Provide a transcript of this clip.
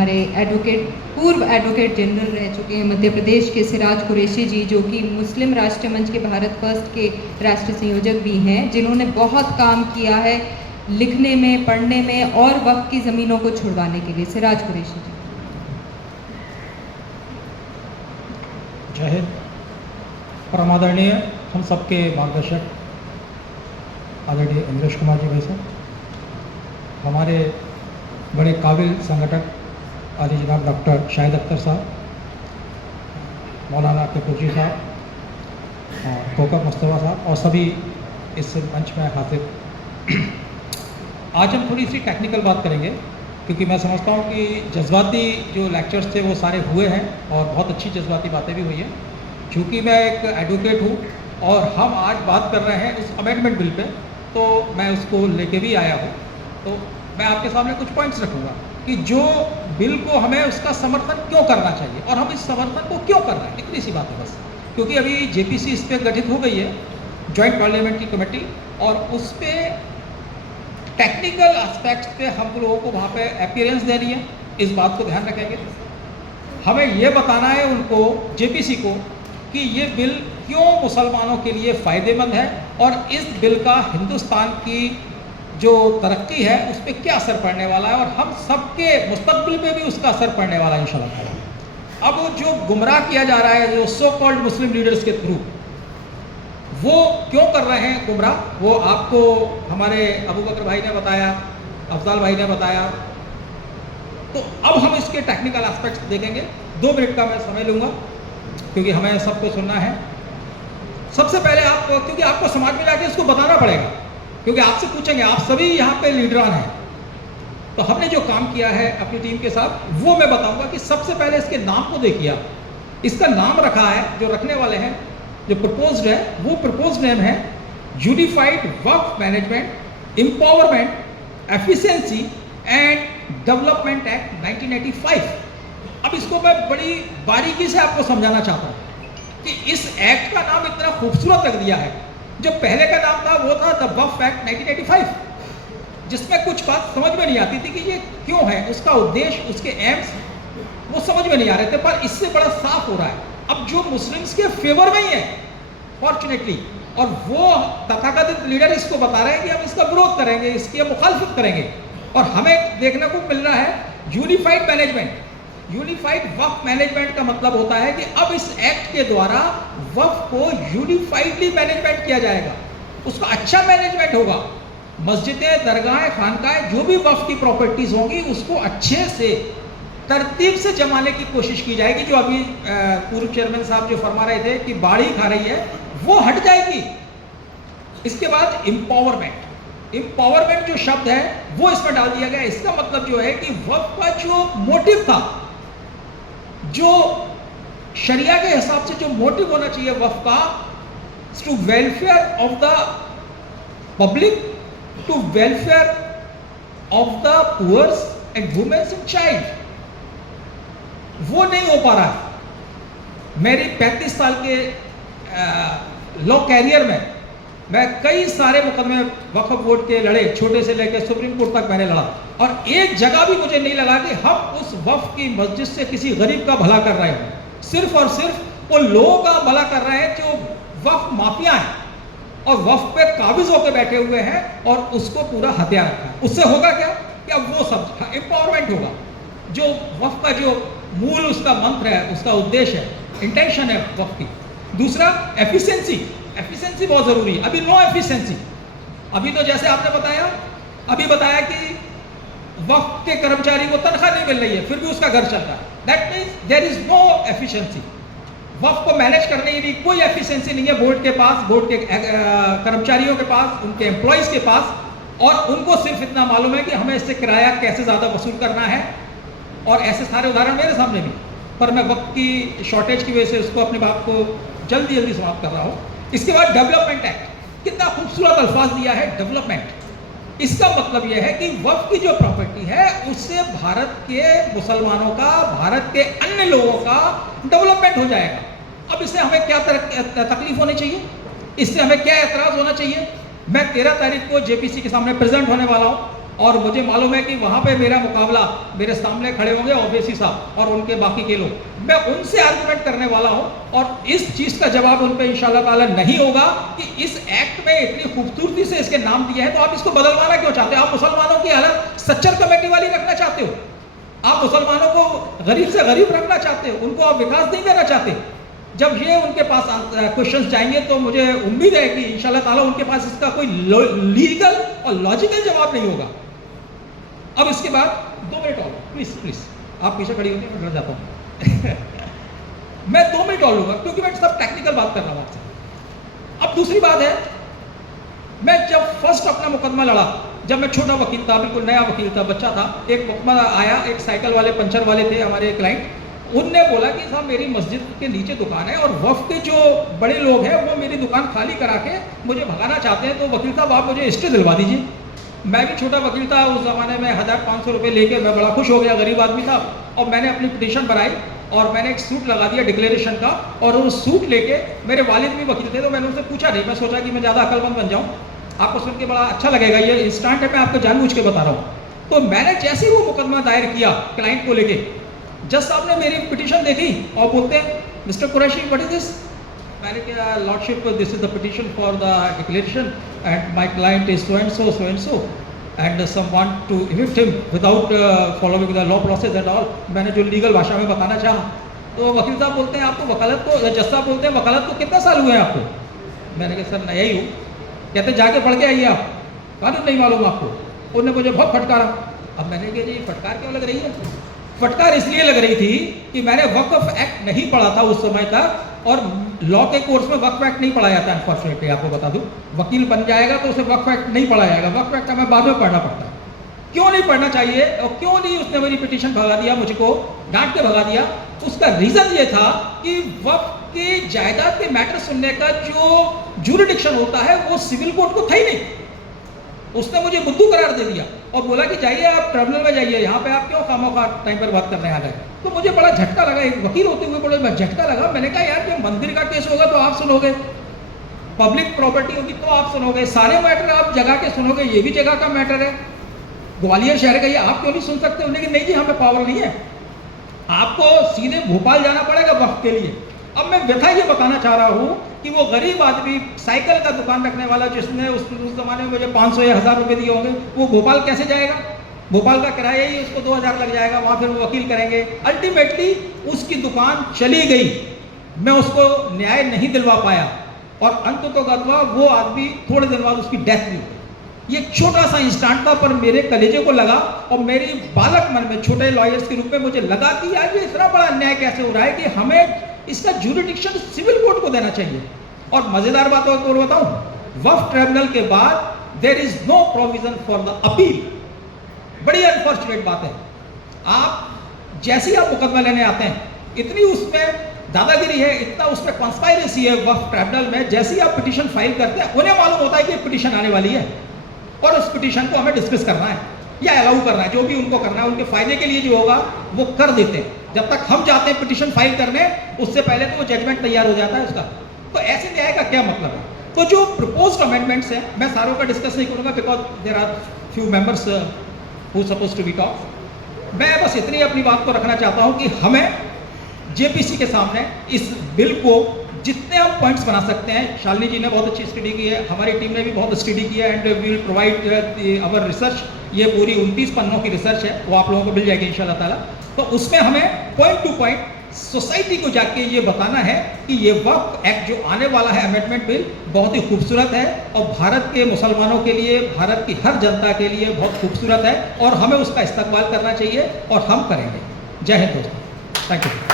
हमारे पूर्व advocate general रह चुके हैं मध्य प्रदेश के सिराज कुरैशी जी, जो कि मुस्लिम राष्ट्र मंच के भारत फर्स्ट के राष्ट्रीय संयोजक भी हैं, जिन्होंने बहुत काम किया है लिखने में, पढ़ने में और वक्त की ज़मीनों को छुड़वाने के लिए। सिराज कुरैशी जी। जय हिंद। परमादरणीय हम सबके मार्गदर्शक आदरणीय इंद्रेश कुमार जी भाई साहब, हमारे बड़े काबिल संगठक आदि जनाब डॉक्टर शाहिद अख्तर साहब, मौलाना कपूर जी साहब, कोकब मुस्तफ़ा साहब और सभी इस मंच में हाजिर। आज हम थोड़ी सी टेक्निकल बात करेंगे क्योंकि मैं समझता हूँ कि जज्बाती जो लेक्चर्स थे वो सारे हुए हैं और बहुत अच्छी जज्बाती बातें भी हुई हैं। चूँकि मैं एक एडवोकेट हूँ और हम आज बात कर रहे हैं उस अमेंडमेंट बिल पे, तो मैं उसको लेके भी आया हूँ। तो मैं आपके सामने कुछ पॉइंट्स रखूँगा कि जो बिल को हमें उसका समर्थन क्यों करना चाहिए और हम इस समर्थन को क्यों कर रहे हैं। इतनी सी बात है बस, क्योंकि अभी JPC इस पर गठित हो गई है, जॉइंट पार्लियामेंट्री कमेटी, और उस पर टेक्निकल एस्पेक्ट्स पे हम लोगों को वहाँ पे अपीयरेंस देनी है। इस बात को ध्यान रखेंगे। हमें ये बताना है उनको, JPC को, कि ये बिल क्यों मुसलमानों के लिए फ़ायदेमंद है और इस बिल का हिंदुस्तान की जो तरक्की है उस पर क्या असर पड़ने वाला है और हम सबके मुस्तकबिल पे भी उसका असर पड़ने वाला है इंशाल्लाह। अब जो गुमराह किया जा रहा है जो सो कॉल्ड मुस्लिम लीडर्स के थ्रू, वो क्यों कर रहे हैं गुमराह, वो आपको हमारे अबू बकर भाई ने बताया, अफजाल भाई ने बताया। तो अब हम इसके टेक्निकल एस्पेक्ट्स देखेंगे। 2 मिनट का मैं समय लूँगा क्योंकि हमें सबको सुनना है। सबसे पहले आपको, क्योंकि आपको समाज में जाके इसको बताना पड़ेगा, क्योंकि आपसे पूछेंगे, आप सभी यहाँ पे लीडरान हैं, तो हमने जो काम किया है अपनी टीम के साथ वो मैं बताऊंगा कि सबसे पहले इसके नाम को देखिए आप। इसका नाम रखा है, जो रखने वाले हैं, जो प्रपोज्ड है, वो प्रपोज्ड नेम है unified Waqf management empowerment efficiency and development act 1985। अब इसको मैं बड़ी बारीकी से आपको समझाना चाहता हूँ कि इस एक्ट का नाम इतना खूबसूरत रख दिया है। जो पहले का नाम था वो था द वक्फ एक्ट 1985, जिसमें कुछ बात समझ में नहीं आती थी कि ये क्यों है, उसका उद्देश्य, उसके एम्स वो समझ में नहीं आ रहे थे। पर इससे बड़ा साफ हो रहा है अब जो मुस्लिम्स के फेवर में ही है फॉर्चुनेटली, और वो तथाकथित लीडर इसको बता रहे हैं कि हम इसका विरोध करेंगे, इसकी मुखालफत करेंगे। और हमें देखने को मिल रहा है यूनिफाइड मैनेजमेंट। यूनिफाइड वक्फ मैनेजमेंट का मतलब होता है कि अब इस एक्ट के द्वारा वक्फ को यूनिफाइडली मैनेजमेंट किया जाएगा, उसका अच्छा मैनेजमेंट होगा। मस्जिदें, दरगाहें, खानकाहें, जो भी वक्फ की प्रॉपर्टीज होंगी उसको अच्छे से तरतीब से जमाने की कोशिश की जाएगी। जो अभी पूर्व चेयरमैन साहब जो फरमा रहे थे कि बाड़ी खा रही है, वो हट जाएगी। इसके बाद एम्पावरमेंट जो शब्द है वो इसमें डाल दिया गया। इसका मतलब जो है कि वक्फ का जो मोटिव था, जो शरिया के हिसाब से जो मोटिव होना चाहिए वक्फ का, to welfare of the public, to welfare of the poors and womens and child, वो नहीं हो पा रहा है। मेरी 35 साल के लॉ कैरियर में मैं कई सारे मुकदमे वक्फ बोर्ड के लड़े, छोटे से लेकर सुप्रीम कोर्ट तक मैंने लड़ा, और एक जगह भी मुझे नहीं लगा कि हम उस वक्फ की मस्जिद से किसी गरीब का भला कर रहे हैं। सिर्फ और सिर्फ वो लोगों का भला कर रहे हैं जो वक्फ माफिया हैं और वक्फ पे काबिज होकर बैठे हुए हैं और उसको पूरा हथियार रखा है। उससे होगा क्या कि अब वो सब एम्पावरमेंट होगा। जो वक्फ का जो मूल उसका मंत्र है, उसका उद्देश्य है, इंटेंशन है वक्फ की। दूसरा एफिशिएंसी बहुत जरूरी है। अभी नो एफिशिएंसी। अभी तो जैसे आपने बताया कि वक्फ के कर्मचारी को तनख्वाह नहीं मिल रही है, फिर भी उसका घर चल रहा है। That means there is no efficiency. वक्फ को मैनेज करने की कोई एफिशिएंसी नहीं है बोर्ड के पास, बोर्ड के कर्मचारियों के पास, उनके एम्प्लॉयज के पास, और उनको सिर्फ इतना मालूम है कि हमें इससे किराया कैसे ज़्यादा वसूल करना है। और ऐसे सारे उदाहरण मेरे सामने भी, पर मैं वक्त की शॉर्टेज की वजह से उसको अपनी बात को जल्दी समाप्त कर रहा हूँ। इसके बाद डेवलपमेंट एक्ट, कितना खूबसूरत अल्फाज दिया है डेवलपमेंट। इसका मतलब यह है कि वक्फ की जो प्रॉपर्टी है उससे भारत के मुसलमानों का, भारत के अन्य लोगों का डेवलपमेंट हो जाएगा। अब इससे हमें क्या तकलीफ होनी चाहिए, इससे हमें क्या एतराज़ होना चाहिए। मैं 13 तारीख को JPC के सामने प्रेजेंट होने वाला हूँ और मुझे मालूम है कि वहाँ पे मेरा मुकाबला मेरे सामने खड़े होंगे ओवैसी साहब और उनके बाकी के लोग, मैं उनसे आर्गुमेंट करने वाला हूँ और इस चीज़ का जवाब उन पे इंशाल्लाह ताला नहीं होगा कि इस एक्ट में इतनी खूबसूरती से इसके नाम दिए हैं तो आप इसको बदलवाना क्यों चाहते हो? आप मुसलमानों की हालत सच्चर कमेटी वाली रखना चाहते हो, आप मुसलमानों को गरीब से गरीब रखना चाहते हो, उनको आप विकास नहीं देना चाहते। जब ये उनके पास क्वेश्चंस जाएंगे तो मुझे उम्मीद है कि इंशाल्लाह ताला उनके पास इसका कोई लीगल और लॉजिकल जवाब नहीं होगा। अब इसके बाद 2 मिनट और प्लीज प्लीज, आप पीछे खड़ी होती है, मैं डर जाता हूँ मैं 2 मिनट और लूंगा क्योंकि मैं सब टेक्निकल बात कर रहा हूँ आपसे। अब दूसरी बात है, मैं जब फर्स्ट अपना मुकदमा लड़ा, जब मैं छोटा वकील था, बिल्कुल नया वकील था, बच्चा था, एक मुकदमा आया, एक साइकिल वाले पंचर वाले थे हमारे क्लाइंट, उनने बोला कि साहब मेरी मस्जिद के नीचे दुकान है और वफ़ के जो बड़े लोग हैं वो मेरी दुकान खाली करा के मुझे भगाना चाहते हैं, तो वकील साहब आप मुझे स्टे दिलवा दीजिए। मैं भी छोटा वकील था उस ज़माने में, 1500 रुपये लेके मैं बड़ा खुश हो गया, गरीब आदमी था, और मैंने अपनी पिटीशन बनाई और मैंने एक सूट लगा दिया डिक्लेरेशन का, और वो सूट लेके मेरे वालिद भी वकील थे तो मैंने उनसे पूछा नहीं, मैं सोचा कि मैं ज़्यादा अकलमंद बन जाऊँ, आपको सुन के बड़ा अच्छा लगेगा, ये इंस्टेंट है, मैं आपको जानबूझ के बता रहा हूँ। तो मैंने जैसे ही वो मुकदमा दायर किया क्लाइंट को लेके, जज साहब ने मेरी पिटीशन देखी और बोलते हैं mister Qureshi what is this? मैंने कहा lordship this is the petition for the declaration and my client is so and so and some want to evict him without following the law process and all. मैंने जो legal भाषा में बताना चाहा, तो वकील साहब बोलते हैं आपको वकालत को, जज साहब बोलते हैं वकालत को कितना साल हुए हैं आपको? मैंने कहा सर नया ही हूँ। कहते जाके पढ़ के आइए आप, कानून नहीं मालूम आपको। उन्होंने मुझे बहुत फटकारा। अब मैंने कहा जी फटकार क्यों लग रही है? फटकार इसलिए लग रही थी कि मैंने वक्फ एक्ट नहीं पढ़ा था उस समय तक, और लॉ के कोर्स में वक्फ एक्ट नहीं पढ़ाया था। अनफॉर्चुनेटली आपको बता दूं, वकील बन जाएगा तो उसे वक्फ एक्ट नहीं पढ़ाया जाएगा, वक्फ एक्ट हमें बाद में पढ़ना पड़ता है। क्यों नहीं पढ़ना चाहिए और क्यों नहीं उसने मेरी पिटीशन भगा दिया, मुझको डांट के भगा दिया? उसका रीजन ये था कि वक्फ के जायदाद के मैटर सुनने का जो ज्यूरिडिक्शन होता है वो सिविल कोर्ट को था ही नहीं। उसने मुझे बुद्धू करार दे दिया और बोला कि जाइए आप ट्रिब्यूनल में जाइए, यहाँ पे आप क्यों खामोखा टाइम पर बात करने आ गए। तो मुझे बड़ा झटका लगा, एक वकील होते हुए बड़ा झटका लगा। मैंने कहा यार जब मंदिर का केस होगा तो आप सुनोगे, पब्लिक प्रॉपर्टी होगी तो आप सुनोगे, सारे मैटर आप जगह के सुनोगे, ये भी जगह का मैटर है, ग्वालियर शहर का, ये आप क्यों नहीं सुन सकते? लेकिन नहीं जी हमें पावर नहीं है, आपको सीधे भोपाल जाना पड़ेगा वक्त के लिए। अब मैं व्यथा ये बताना चाह रहा हूँ कि वो गरीब आदमी साइकिल का दुकान रखने वाला जिसने उस ज़माने में मुझे 500 या 1000 रुपये दिए होंगे, वो भोपाल कैसे जाएगा? भोपाल का किराया ही उसको 2000 लग जाएगा, वहाँ फिर वो वकील करेंगे। अल्टीमेटली उसकी दुकान चली गई, मैं उसको न्याय नहीं दिलवा पाया और अंततः वो आदमी थोड़े दिन बाद उसकी डेथ भी हुई। ये छोटा सा इंस्टेंट था पर मेरे कलेजे को लगा और मेरी बालक मन में छोटे लॉयर्स के रूप में मुझे लगा कि यार ये इतना बड़ा अन्याय कैसे हो रहा है कि हमें इसका ज्यूरिडिक्शन सिविल कोर्ट को देना चाहिए। और मजेदार बात और बताऊं, वक्फ ट्रिब्यूनल के बाद there is no provision for the appeal. बड़ी अनफॉर्चुनेट बात है, आप जैसे ही आप मुकदमा लेने आते हैं, इतनी उसमें दादागिरी है, इतना उसमें कॉन्स्पायरेसी है वक्फ ट्रिब्यूनल में, जैसे ही आप पिटीशन फाइल करते हैं उन्हें मालूम होता है कि पिटीशन आने वाली है और उस पिटीशन को हमें डिस्कस करना है या अलाउ करना है, जो भी उनको करना है उनके फायदे के लिए जो होगा वो कर देते हैं। जब तक हम जाते हैं पिटीशन फाइल करने, उससे पहले तो वो जजमेंट तैयार हो जाता है उसका। तो ऐसे न्याय का क्या मतलब है? तो जो प्रपोज्ड अमेंडमेंट्स हैं, मैं सारों का डिस्कस नहीं करूंगा because there are few members who suppose to be talk. मैं बस इतनी अपनी बात को रखना चाहता हूं कि हमें जेपीसी के सामने इस बिल को जितने हम पॉइंट्स बना सकते हैं, शालिनी जी ने बहुत अच्छी स्टडी की है, हमारी टीम ने भी बहुत स्टडी की है, and we will provide our research. ये पूरी 29 पन्नों की रिसर्च है, वो आप लोगों को मिल जाएगी इंशाल्लाह ताला। तो उसमें हमें पॉइंट टू पॉइंट सोसाइटी को जाके ये बताना है कि ये वक्फ एक्ट जो आने वाला है अमेंडमेंट बिल बहुत ही खूबसूरत है और भारत के मुसलमानों के लिए, भारत की हर जनता के लिए बहुत खूबसूरत है और हमें उसका इस्तेमाल करना चाहिए और हम करेंगे। जय हिंद दोस्तों, थैंक यू।